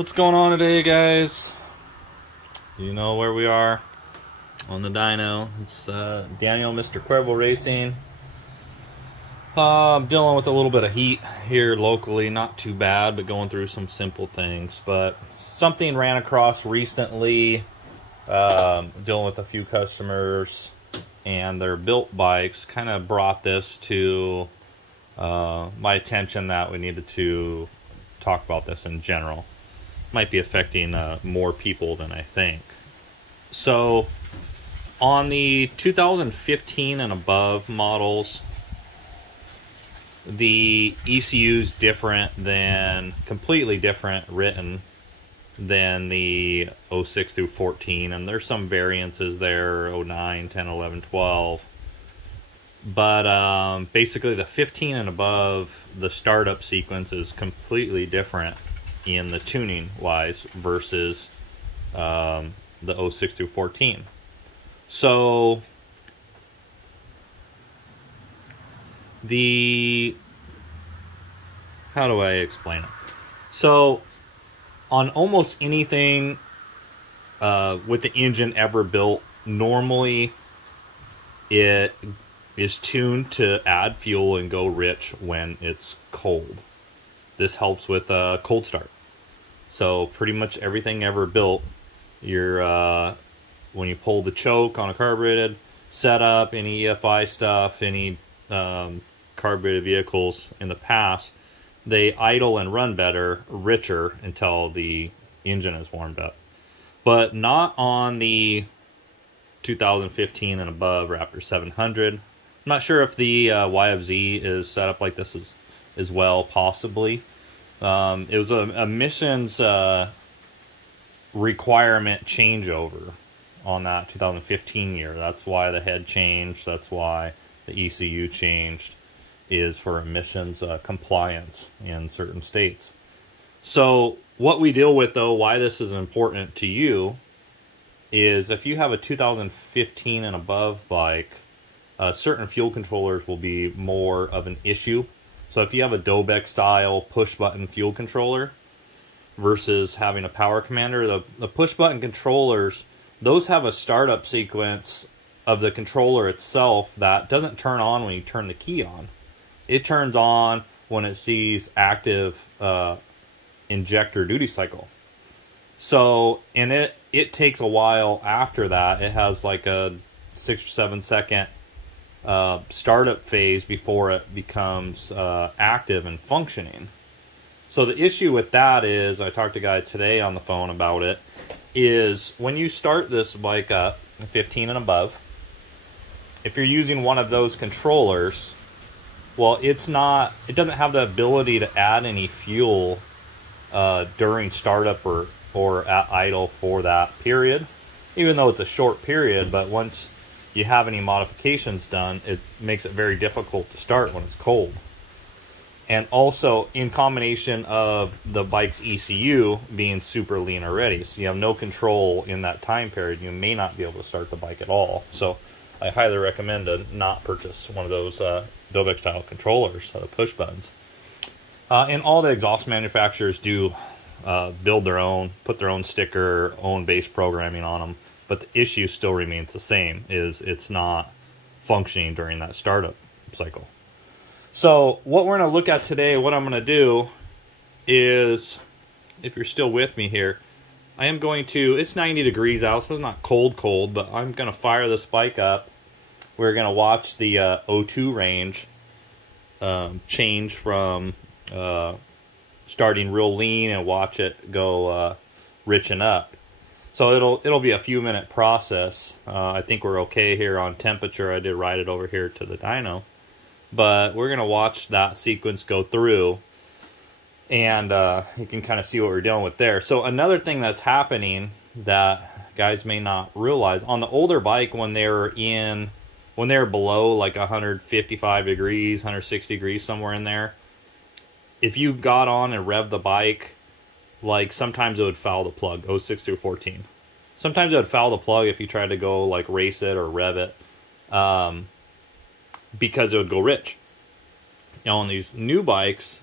What's going on today, guys? You know where we are on the dyno. It's Daniel, Mr. Cuervo Racing. I'm dealing with a little bit of heat here locally, not too bad, but going through some simple things. But something ran across recently, dealing with a few customers, and their built bikes kind of brought this to my attention that we needed to talk about this in general. Might be affecting more people than I think. So on the 2015 and above models, the ECU is different than, completely different written than the 06 through 14, and there's some variances there, 09, 10, 11, 12. But basically the 15 and above, the startup sequence is completely different in the tuning wise versus the 06 through 14. So how do I explain it? So on almost anything with the engine ever built, normally it is tuned to add fuel and go rich when it's cold. This helps with a cold start. So pretty much everything ever built, when you pull the choke on a carbureted setup, any EFI stuff, any carbureted vehicles in the past, they idle and run better, richer, until the engine is warmed up. But not on the 2015 and above Raptor 700. I'm not sure if the YFZ is set up like this as well, possibly. It was a emissions requirement changeover on that 2015 year. That's why the head changed. That's why the ECU changed, is for emissions compliance in certain states. So what we deal with, though, why this is important to you, is if you have a 2015 and above bike, certain fuel controllers will be more of an issue. So if you have a Dobek style push button fuel controller versus having a power commander, the push button controllers, those have a startup sequence of the controller itself that doesn't turn on when you turn the key on. It turns on when it sees active injector duty cycle. So, and it takes a while after that. It has like a 6 or 7 second startup phase before it becomes active and functioning. So the issue with that is, I talked to a guy today on the phone about it, is when you start this bike up, 15 and above, if you're using one of those controllers, well, it doesn't have the ability to add any fuel during startup or at idle for that period, even though it's a short period. But once you have any modifications done, it makes it very difficult to start when it's cold. And also in combination of the bike's ECU being super lean already, so you have no control in that time period, you may not be able to start the bike at all. So I highly recommend to not purchase one of those Dobek style controllers, push buttons. And all the exhaust manufacturers do build their own, put their own sticker, own base programming on them. But the issue still remains the same, is it's not functioning during that startup cycle. So what we're going to look at today, what I'm going to do is, if you're still with me here, I am going to, it's 90 degrees out, so it's not cold, but I'm going to fire this bike up. We're going to watch the O2 range change from starting real lean and watch it go rich and up. So it'll be a few minute process. I think we're okay here on temperature. I did ride it over here to the dyno, but we're gonna watch that sequence go through, and you can kind of see what we're dealing with there. So another thing that's happening that guys may not realize, on the older bike, when they're below like 155 degrees, 160 degrees, somewhere in there, if you got on and revved the bike, like sometimes it would foul the plug, 06 through 14. Sometimes it would foul the plug if you tried to go like race it or rev it, because it would go rich. You know, on these new bikes,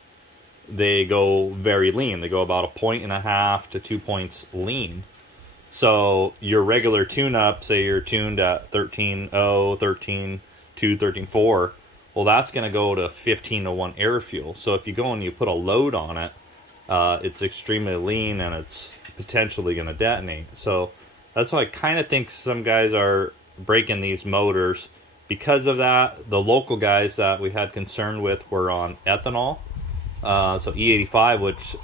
they go very lean. They go about 1.5 to 2 points lean. So your regular tune-up, say you're tuned at 13.0, 13.2, 13.4, well, that's going to go to 15:1 air fuel. So if you go and you put a load on it, it's extremely lean and it's potentially going to detonate. So that's why I kind of think some guys are breaking these motors. Because of that, the local guys that we had concern with were on ethanol. So E85, which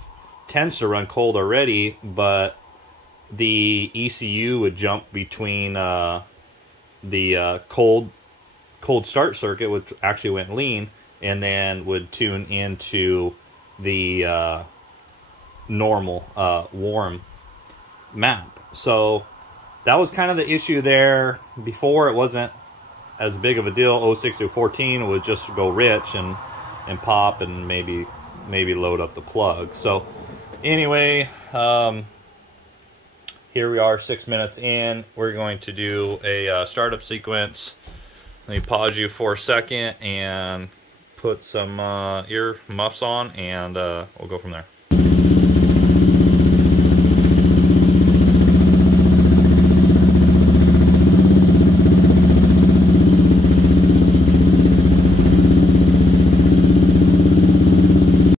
tends to run cold already, but the ECU would jump between the cold start circuit, which actually went lean, and then would tune into the normal warm map. So that was kind of the issue there. Before, it wasn't as big of a deal. 06 to 14 would just go rich and pop and maybe load up the plug. So anyway, here we are 6 minutes in. We're going to do a startup sequence. Let me pause you for a second and put some ear muffs on, and we'll go from there.